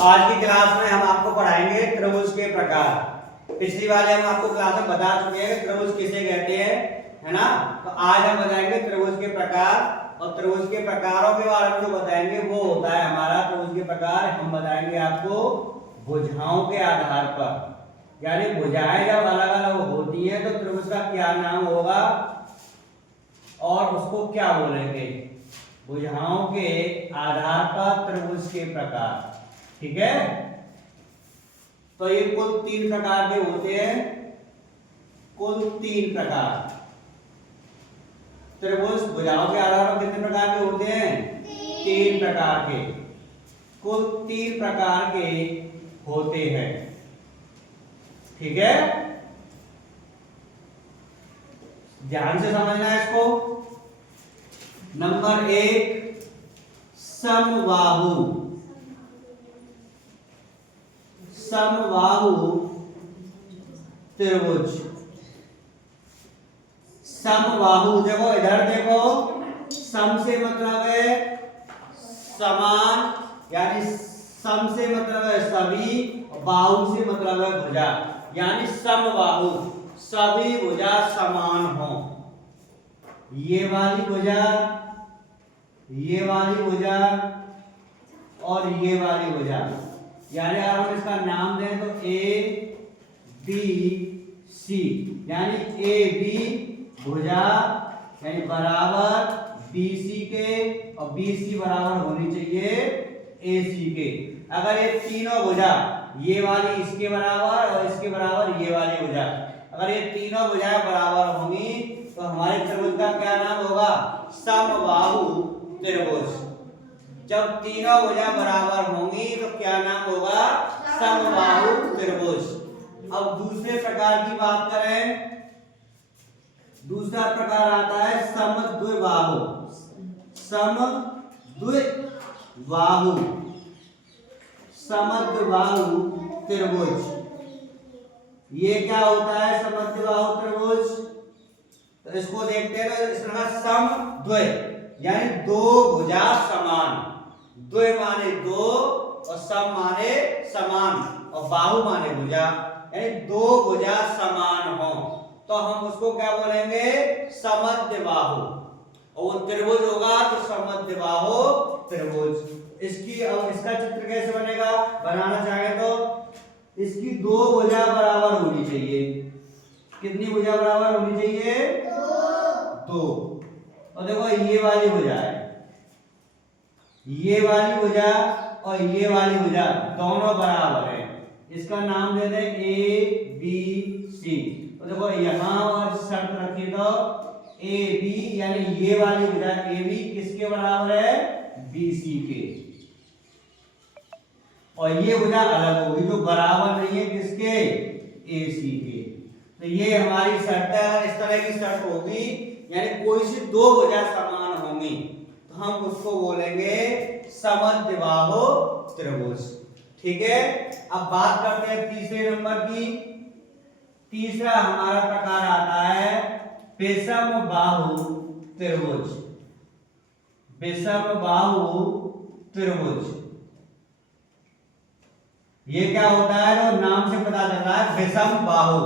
आज की क्लास में हम आपको पढ़ाएंगे त्रिभुज के प्रकार। पिछली वाले हम आपको क्लास में बता चुके हैं कि त्रिभुज किसे कहते हैं, है ना। तो आज हम बताएंगे त्रिभुज के प्रकार, और त्रिभुज के प्रकारों के बारे में जो बताएंगे वो होता है हमारा त्रिभुज के प्रकार। हम बताएंगे आपको भुजाओं के आधार पर, यानी भुजाएं जब अलग अलग होती हैं तो त्रिभुज का क्या नाम होगा और उसको क्या बोलेंगे। भुजाओं के आधार पर त्रिभुज के प्रकार, ठीक है। तो ये कुल 3 प्रकार के होते हैं, कुल 3 प्रकार। त्रिभुज भुजाओं के आधार पर कितने प्रकार के होते हैं? 3 प्रकार के, कुल 3 प्रकार के होते हैं, ठीक है। ध्यान से समझना है इसको। नंबर 1 समबाहु। समबाहु त्रिभुज। समबाहु देखो, इधर देखो, सम से मतलब है समान, यानी सम से मतलब है सभी, बाहु से मतलब है भुजा, यानी समबाहु सभी भुजा समान हो। ये वाली भुजा, ये वाली भुजा और ये वाली भुजा, यानी अगर हम इसका नाम दें तो ए बी सी, यानी ए बी भुजा यानी बराबर बी सी के, और बी सी बराबर होनी चाहिए ए सी के। अगर ये तीनों भुजा, ये वाली इसके बराबर और इसके बराबर ये वाली भुजा, अगर ये तीनों भुजाएं बराबर होंगी तो हमारे त्रिभुज का क्या नाम होगा? समबाहु त्रिभुज। जब तीनों भुजा बराबर होंगी तो क्या नाम होगा? समबाहु त्रिभुज। अब दूसरे प्रकार की बात करें, दूसरा प्रकार आता है समद्विबाहु। समद्विबाहु, समद्विबाहु त्रिभुज। ये क्या होता है समद्विबाहु त्रिभुज? तो इसको देखते हैं, तो इसका समद्वय यानी दो भुजा समान। द्वय माने दो और सम माने समान और बाहु माने भुजा, यानी दो भुजा समान हो तो हम उसको क्या बोलेंगे? समद्विबाहु। और वो त्रिभुज होगा तो समद्विबाहु त्रिभुज। इसकी अब इसका चित्र कैसे बनेगा? बनाना चाहे तो इसकी दो भुजा बराबर होनी चाहिए। कितनी भुजा बराबर होनी चाहिए? दो। और देखो ये वाली भुजा है, ये वाली भुजा और ये वाली भुजा दोनों बराबर है। इसका नाम दे दें ए बी सी। तो देखो यहां और शर्त रखी तो ए बी, यानी ये वाली भुजा ए बी किसके बराबर है? बी सी के। और ये भुजा अलग होगी जो बराबर नहीं है किसके? ए सी के। तो ये हमारी शर्त है। इस तरह की शर्त होगी, यानी कोई सी दो भुजा समान होंगी तो हम उसको बोलेंगे समद्विबाहु त्रिभुज, ठीक है। अब बात करते हैं तीसरे नंबर की। तीसरा हमारा प्रकार आता है विषमबाहु त्रिभुज। विषमबाहु त्रिभुज ये क्या होता है? तो नाम से पता चल रहा है विषमबाहु,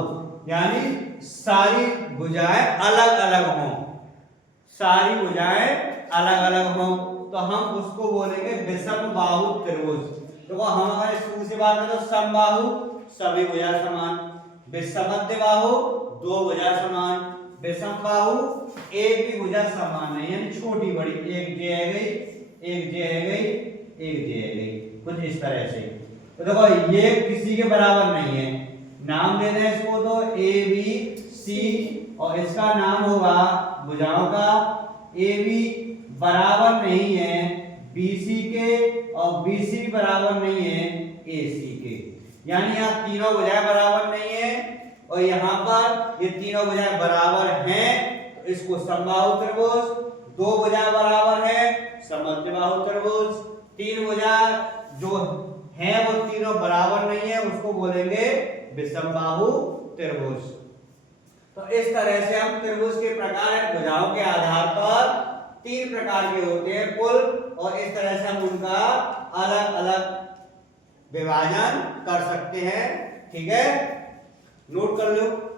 यानी सारी भुजाएं अलग अलग हों, सारी भुजाएं अलग अलग हों तो हम उसको बोलेंगे विषमबाहु त्रिभुज। देखो हम अगर शुरू से बात करें तो समबाहु सभी भुजा समान, विषमद्विबाहु दो भुजा समान, विषमबाहु एक भी भुजा समान नहीं, यानी छोटी बड़ी, एक जे है गई, एक जे है गई, एक जे है गई, कुछ इस तरह से। तो देखो ये किसी के बराबर नहीं है, नाम दे दें इसको तो ए बी सी, और इसका नाम होगा भुजाओं का ए बी बराबर नहीं है बी सी के, और बी सी बराबर नहीं है ए सी के, यानी यहाँ तीनों भुजाएं बराबर नहीं है और यहाँ पर ये तीनों भुजाएं बराबर हैं तो इसको समबाहु त्रिभुज। दो भुजा बराबर है समद्विबाहु त्रिभुज। तीन भुजा जो है वो तीनों बराबर नहीं है उसको बोलेंगे विषमबाहु त्रिभुज। तो इस तरह से हम त्रिभुज के प्रकार भुजाओं के आधार पर 3 प्रकार के होते हैं कुल, और इस तरह से हम उनका अलग अलग विभाजन कर सकते हैं। ठीक है, नोट कर लो।